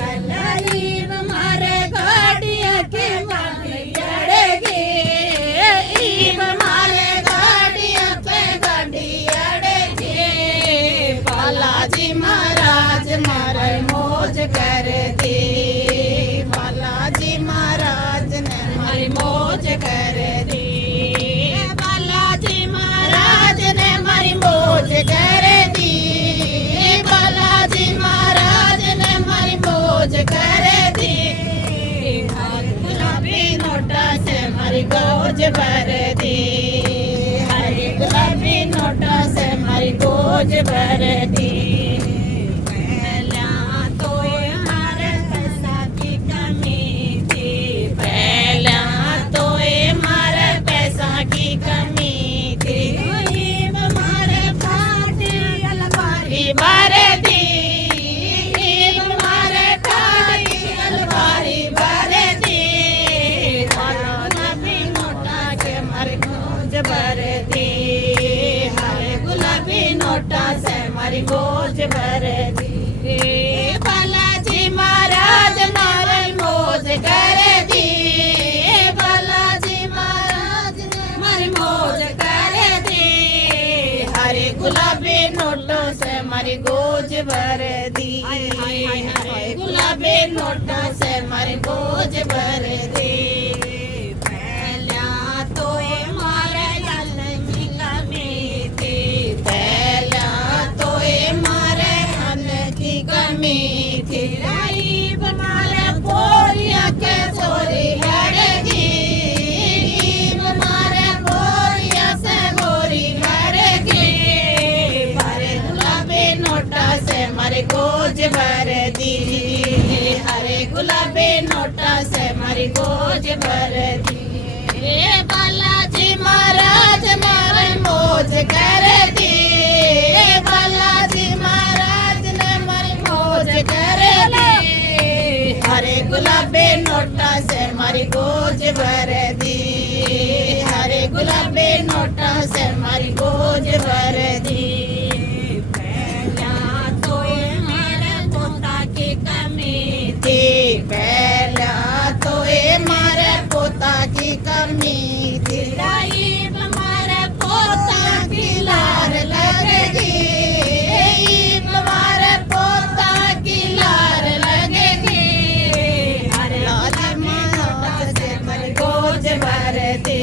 कलाईब मारे गाड़िया की मारी अड़ेगी ईब मारे गाड़िया पे गाड़ी अड़ेगी बालाजी महाराज मारे मौज कर दी बालाजी महाराज ने मारी मौज कर दी बालाजी महाराज ने मारी मौज कर दी बालाजी महाराज ने मारी मौज कर दी गुलाबी नोटा से मारी गोज भर दी हरी गुलाबी नोटा से मारी गोज भर दी पहला तो हमारे पैसा की कमी थी पहला तो हमारे पैसा की कमी थी हमारे फाटी अलमारी भर दी हमारे फाटी अलमारी भर दी गुलाबी नोटा के मारी गोज भर दी हरे गुलाबी नोटा से मारी गोज भर दी बालाजी महाराज मारे मौज कर दी बालाजी महाराज ने मारी मौज कर दी हरे गुलाबी नोटों से मारी गोज भर दी हरे गुलाबी नोटों से मारी गोज भर दी पहला तो मारे गल की कमी थी पहला तो मारे गल की कमी थी गरीब मारे बोरिया के चोरी लड़ेगी मारे बोरिया से गोरी लड़ेगी हरे गुलाबी नोटा से मारी गोज भर दी हरे गुलाबी नोटा से मारी गोज भर दी बालाजी महाराज मारे मौज कर दी बालाजी महाराज ने मारी मौज कर दी हरे गुलाबी नोटा से मारी गोज भर दी हरे गुलाबी नोटा से मारी गोज भर दी पहला तो हमारे पोता की कमी थी पहला तो हमारे पोता की कमी थी गरीब हमारे पोता की लार लगेगी हमारे पोता की लार लगेगी हरे महाराज से मारी गोज भर दी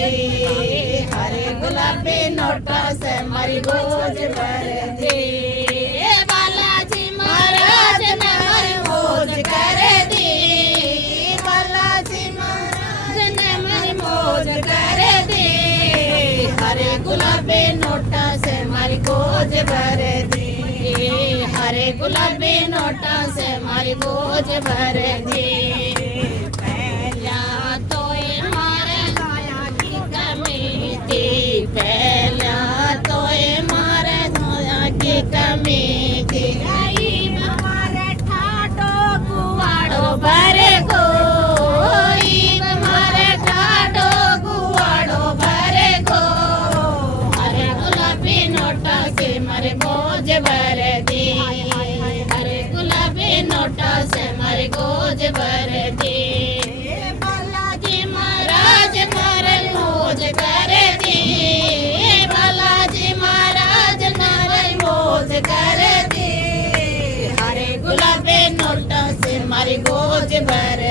हरे गुलाबी नोटा से मारी गोज भर दी बालाजी महाराज ने मारी मौज कर दी बालाजी महाराज ने मारी मौज कर दी हरे गुलाबी नोटा से मारी गोज भर दी हरे गुलाबी नोटा से मारी गोज भर दी पहला तो हमारे गाया की कमी थी पहला तो हमारे गाया की कमी थी गरीब हमारे ठाटो कुवाड़ो भर को हमारे ठाटो कुवाड़ो भर को हरे गुलाबी नोटा से मारे गोज भर दी हरे गुलाबी नोटा से मारे गोज भर दी बालाजी महाराज मारे मौज कर दी बालाजी महाराज मारे मौज कर दी हरे गुलाबी नोटा से मारी गोज भर